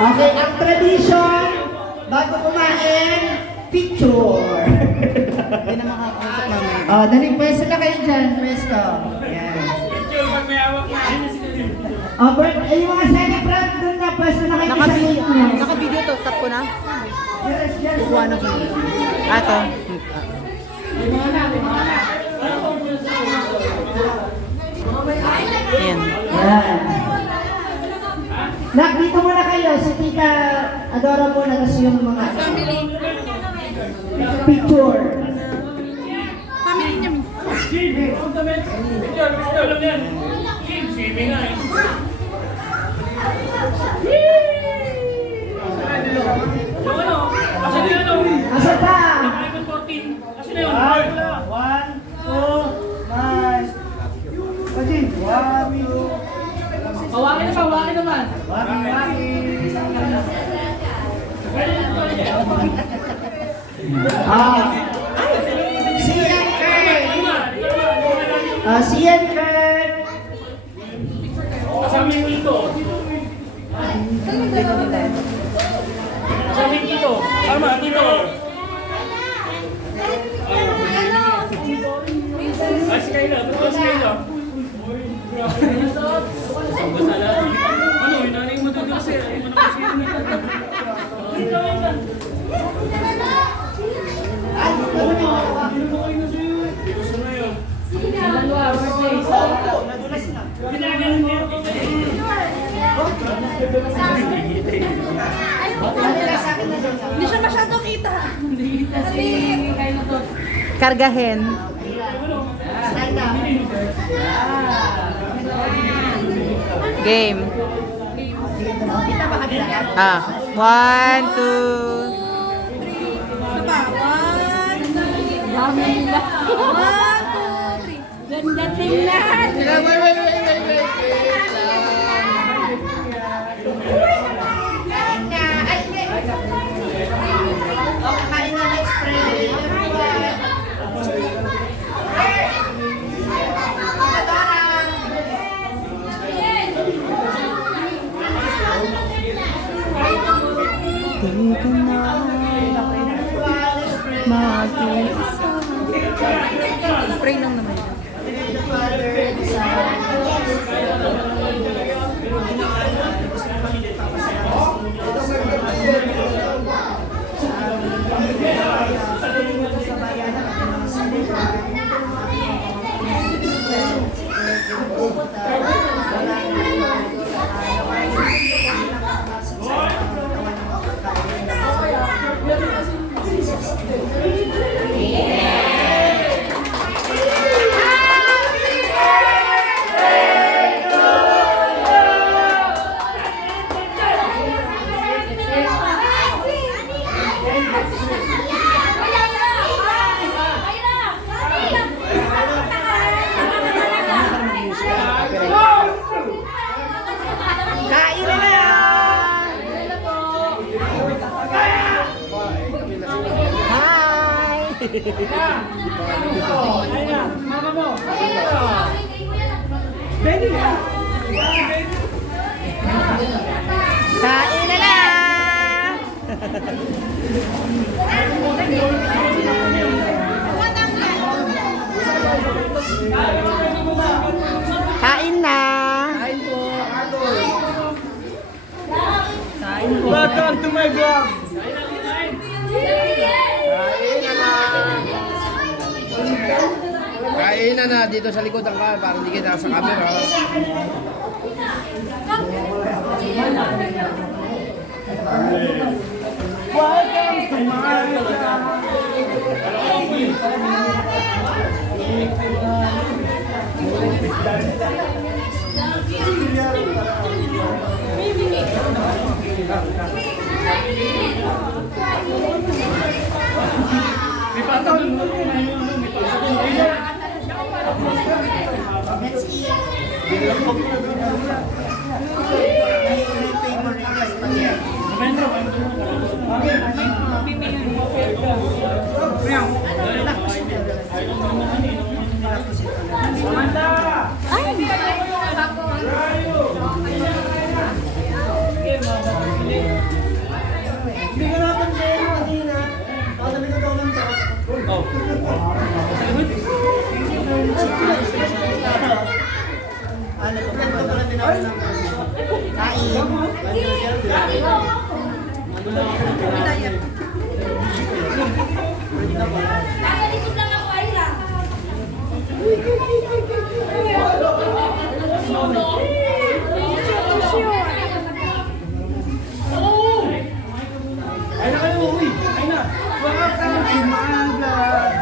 Okay, ang tradition, bago kumain, picture. Hindi na makakausap namin. Oh, dali, pwesto na kayo dyan, pwesto. Yan. Picture pag may hawak na. Oh, Bert, yung mga celebrant dun na, pwesto na kayo sa gate nyo. Naka-video to, stop ko na. Yes, yes. Kuha na ko. Ito. Ayan. Yan. Nak, dito muna kayo. Si Tita Adora muna kasi yung mga picture. Family niya. Picture lang yan. Swimming nga eh. Yung ano? Asan yung ano? Asa pa? iPhone 14. Asan na yun? One, two, nice. Pwede. One, two. Hawakin na pa, hawakin naman. Si Ian Kurt. Si Ian Kurt. Kasama yung dito. Kasama yung dito. Tama, dito. Ay, si Kayla. Totoo si Kayla. Ano, inanay mo doon kasi. Ay, mo na kasi yun. Gusto na yun. Ginaganon niya. Hindi siya masyado kita. Kasi Kargahin. Game. Ah. 1, 2. sa bawat. Dami nila. 1, 2, 3. Ganda tingnan. Kain na next spray. Di ka na mag-isa. Spray lang naman yun. Kain na na! Hi! Kain na na! Kain na! Welcome to my vlog. Kain na dito sa likod ang car para hindi kita sa camera. Welcome to my May pata doon. May pata doon. Let's eat. Ay! Nasa likod lang ako, Ayla. Ay na kayo, uwi. Ay na. Welcome to my vlog.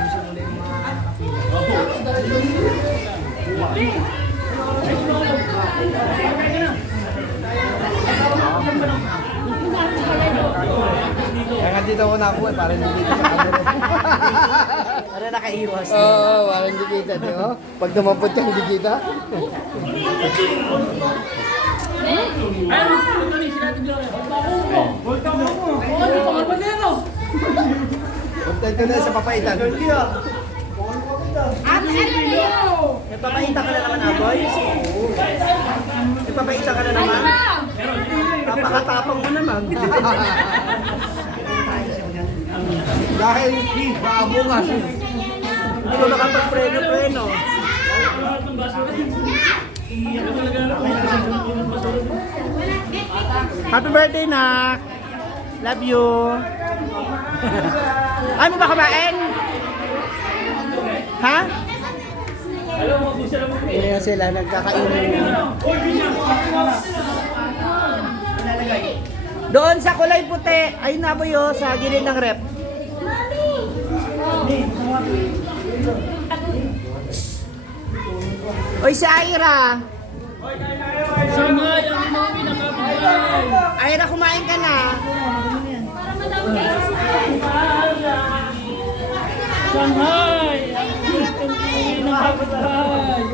Kaya nga dito ako nakuha, para hindi dito sa camera. Para nakaiwas. Oo, para hindi kita, di ba? Pag tumapot ka, hindi kita. Content ko na sa papaitan. Nagpapahita ka na naman, Aboy? Nagpapahita ka na naman? Napakatapang mo naman. Dahil maabungas. Hindi mo makapag-preno-preno. Happy birthday, Nak! Love you! Ay mo ba kumain? Ha? Ayan sila, nagkakainin. Doon sa kulay puti, ayun na po yun, sa gilid ng rep. Oy, si Aira! Shanghai ang mga pinakapagay. Aira, kumain ka na. Shanghai ang pinakapagay.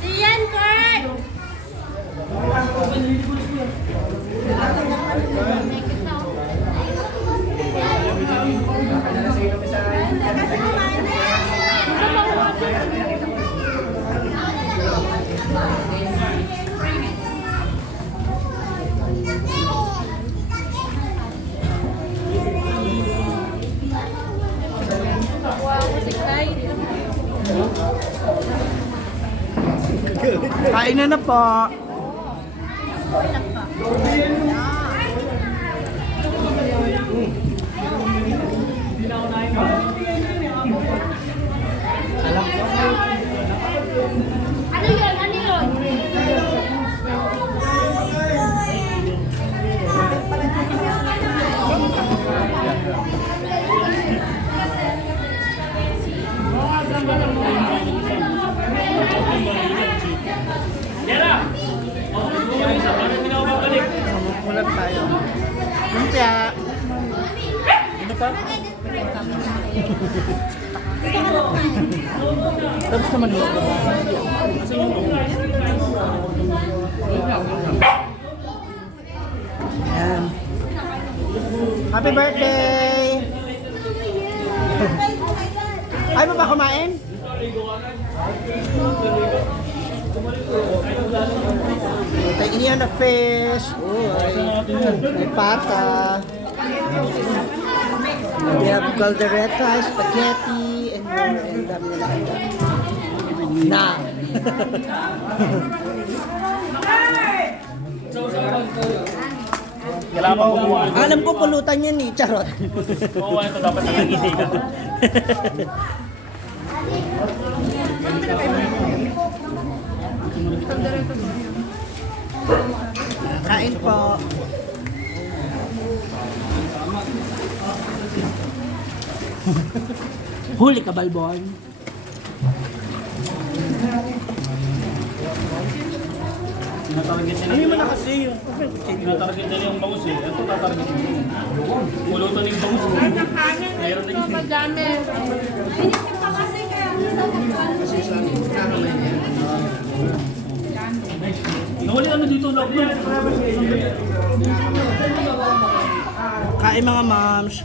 Iyan, Kurt! Kain na po. Ano yun? Ano yun? Mulat tayo. Lumpia. Ano pa? Tapos naman yun. Yan. Happy birthday! kumain? Tingin niya na fish. May pata. We have caldereta, spaghetti, and more. And dami na. Kailangan pa kumuha. Alam ko pulutan yan eh, charot. Kumuha ito dapat nakangiti ka. Kain po. Huli ka, Balbon. Tinatarget nila. Ano mo na kasi yung... Tinatarget nila yung bangus eh. Ito tatarget nila. Pulutan yung bangus. Mayroon na yun. Madami. Pinipin pa kasi kaya Nawali ano dito lang. Kain mga moms.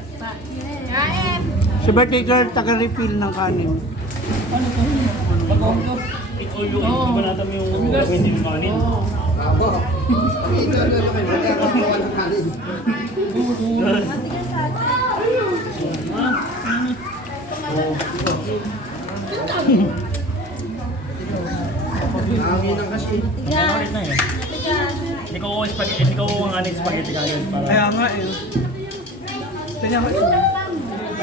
Kain. Si birthday girl, taga-refill ng kanin. Ikaw yung banata mo yung hindi mo kanin. Marit na eh. Hindi ko spaghetti, hindi ko ang spaghetti kanin para. Kaya nga eh. Kanya nga eh.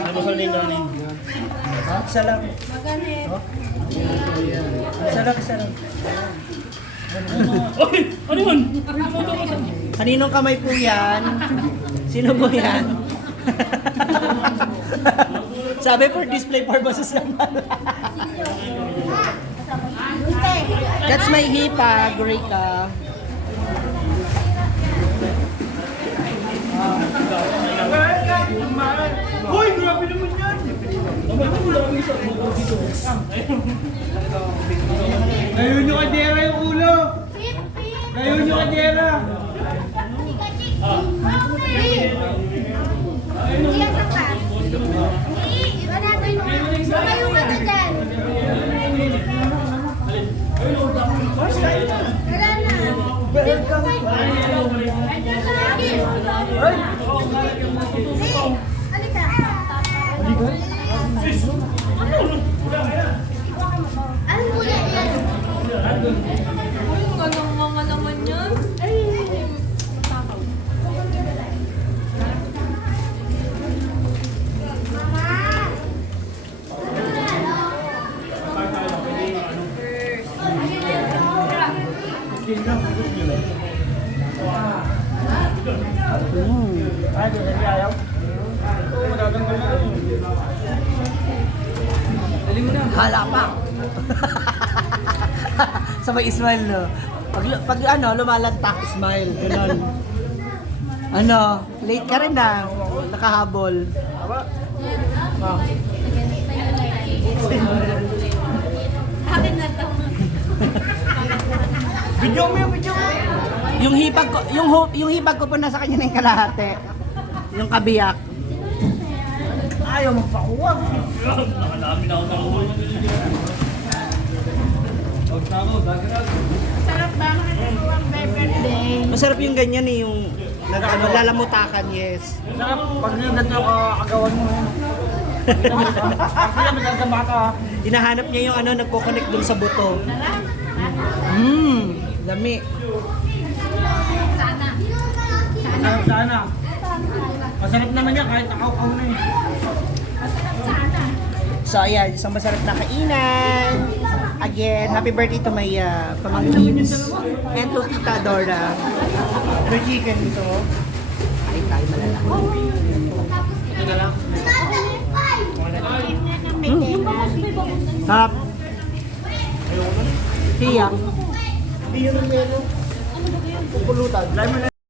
Nabasal din kanin. Isa lang. Isa lang. Oy! Ano yun? Kaninong kamay po yan? Sino po yan? Sabi for display purposes naman. That's my hipa, Greka. Hoy! Grabe naman yan! Ngayon yung kadera yung ulo! Ngayon yung kadera! Ano mo yan? Nga naman yun. Hala pa. Sabay smile no. Pag ano, lumalantak, smile. Ganon. Ano, late ka rin na. Nakahabol. Akin na to. Video mo. Yung hipag ko, yung hipag ko po nasa kanya na yung kalahati. Yung kabiyak. Ayaw magpakuha. Nakadami na ako sa ulo. Sarap ba? Makakatuwang birthday. Masarap yung ganyan eh, yung lalamutakan, yes. Pag linat yung agawan mo yan. Kaya magagamba ka. Hinahanap niya yung nagko-connect dun sa buto. Lami. Sana. Masarap naman yan kahit nakaw-kaw na eh. So ayan, isang masarap na kainan. Again, happy birthday to my pamangkins. And to Tita Dora. The chicken ito. Ay, tayo malala. Ito na lang. Sarap. Siya. Hindi yun ang melo. Pupulutan.